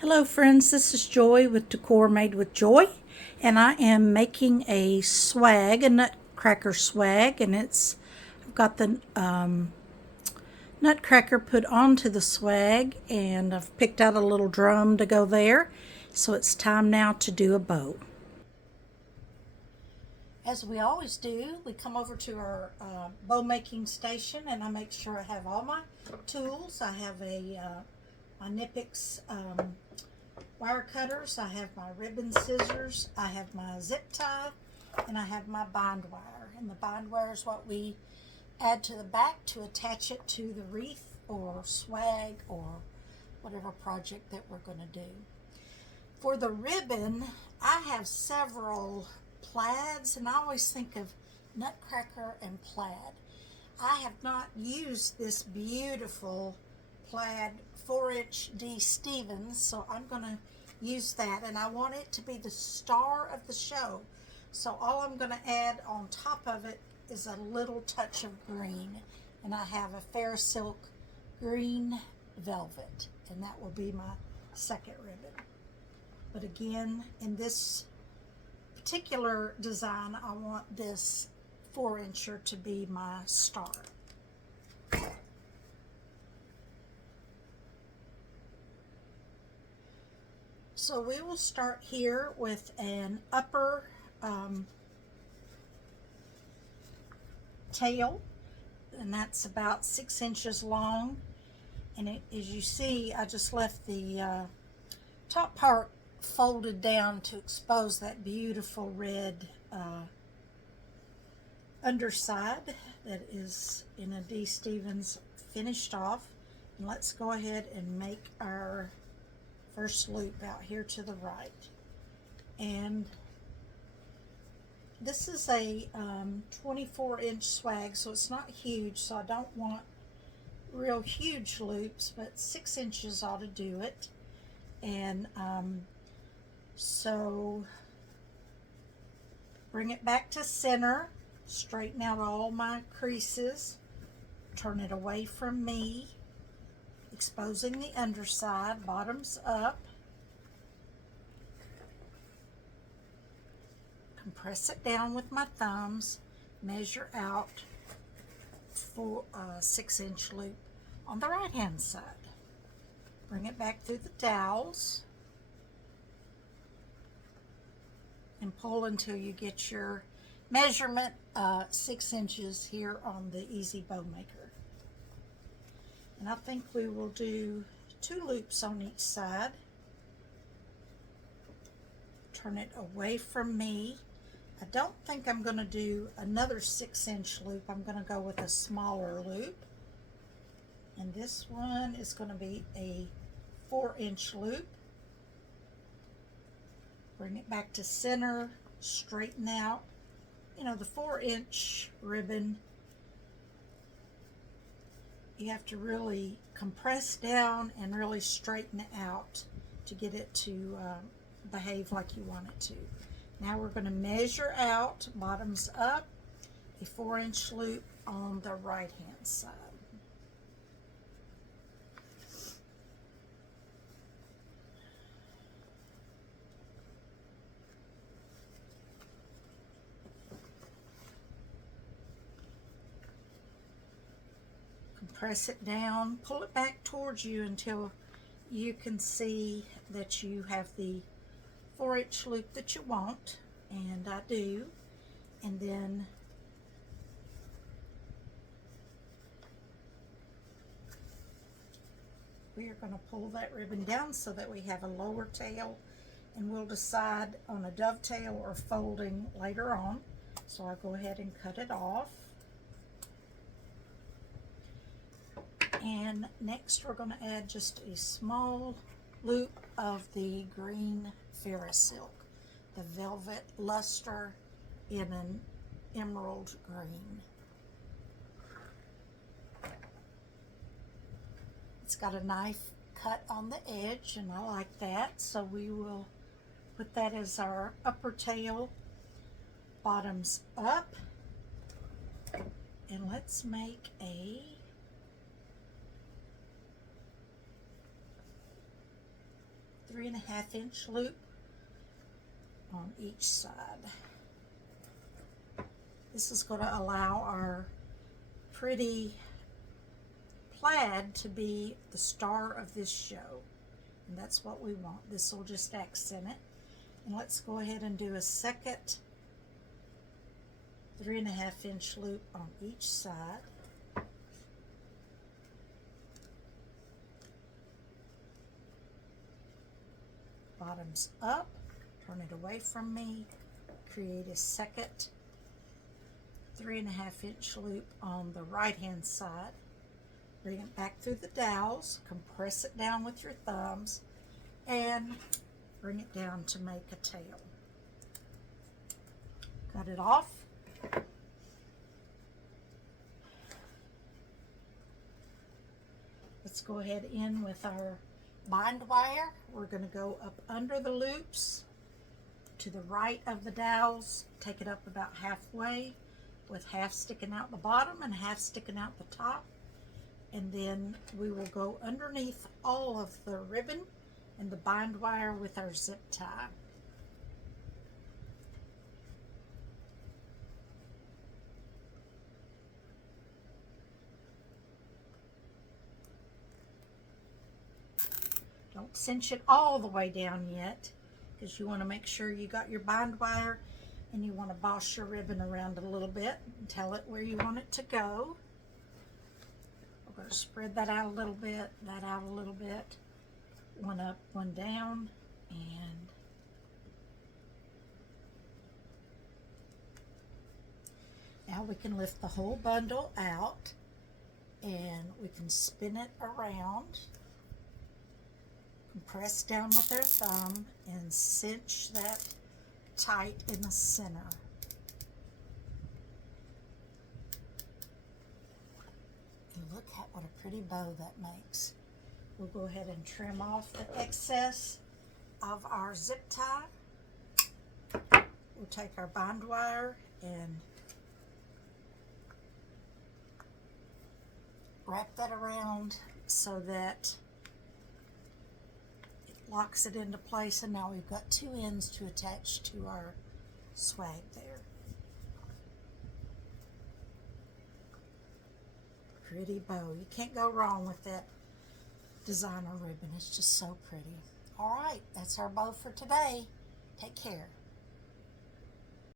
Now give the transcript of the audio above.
Hello friends, this is Joy with Decor Made with Joy, and I am making a swag, a nutcracker swag, and I've got the nutcracker put onto the swag, and I've picked out a little drum to go there, so it's time now to do a bow. As we always do, we come over to our bow making station, and I make sure I have all my tools. I have my Nipix wire cutters, I have my ribbon scissors, I have my zip tie, and I have my bind wire. And the bind wire is what we add to the back to attach it to the wreath or swag or whatever project that we're going to do. For the ribbon, I have several plaids, and I always think of nutcracker and plaid. I have not used this beautiful plaid 4-inch D. Stevens, so I'm going to use that, and I want it to be the star of the show. So all I'm going to add on top of it is a little touch of green, and I have a fair silk green velvet, and that will be my second ribbon. But again, in this particular design, I want this 4-incher to be my star. So we will start here with an upper tail, and that's about 6 inches long. And as you see, I just left the top part folded down to expose that beautiful red underside that is in a D. Stevens finished off. And let's go ahead and make our first loop out here to the right. And this is a 24-inch swag, so it's not huge, so I don't want real huge loops, but 6 inches ought to do it. And so bring it back to center, straighten out all my creases, turn it away from me, exposing the underside, bottoms up. Compress it down with my thumbs, measure out for a 6-inch loop on the right hand side. Bring it back through the dowels and pull until you get your measurement 6 inches here on the Easy Bow Maker. And I think we will do 2 loops on each side. Turn it away from me. I don't think I'm going to do another 6-inch loop. I'm going to go with a smaller loop. And this one is going to be a 4-inch loop. Bring it back to center, straighten out. You know, the 4-inch ribbon, you have to really compress down and really straighten it out to get it to behave like you want it to. Now we're going to measure out, bottoms up, a 4-inch loop on the right hand side. Press it down, pull it back towards you until you can see that you have the 4-inch loop that you want, and I do. And then we are going to pull that ribbon down so that we have a lower tail, and we'll decide on a dovetail or folding later on. So I'll go ahead and cut it off. And next we're going to add just a small loop of the green Ferris silk, the velvet luster in an emerald green. It's got a knife cut on the edge, and I like that, so we will put that as our upper tail, bottoms up. And let's make a 3.5-inch loop on each side. This is going to allow our pretty plaid to be the star of this show. And that's what we want. This will just accent it. And let's go ahead and do a second 3.5-inch loop on each side. Bottoms up, turn it away from me, create a second 3.5-inch loop on the right hand side. Bring it back through the dowels, compress it down with your thumbs, and bring it down to make a tail. Cut it off. Let's go ahead in with our bind wire. We're going to go up under the loops to the right of the dowels, take it up about halfway with half sticking out the bottom and half sticking out the top. And then we will go underneath all of the ribbon and the bind wire with our zip tie. Don't cinch it all the way down yet, because you want to make sure you got your bind wire, and you want to boss your ribbon around a little bit and tell it where you want it to go. We're going to spread that out a little bit, that out a little bit, one up, one down, and now we can lift the whole bundle out and we can spin it around, press down with our thumb and cinch that tight in the center. And look at what a pretty bow that makes. We'll go ahead and trim off the excess of our zip tie. We'll take our bind wire and wrap that around so that it locks it into place, and now we've got two ends to attach to our swag there. Pretty bow. You can't go wrong with that designer ribbon. It's just so pretty. All right, that's our bow for today. Take care.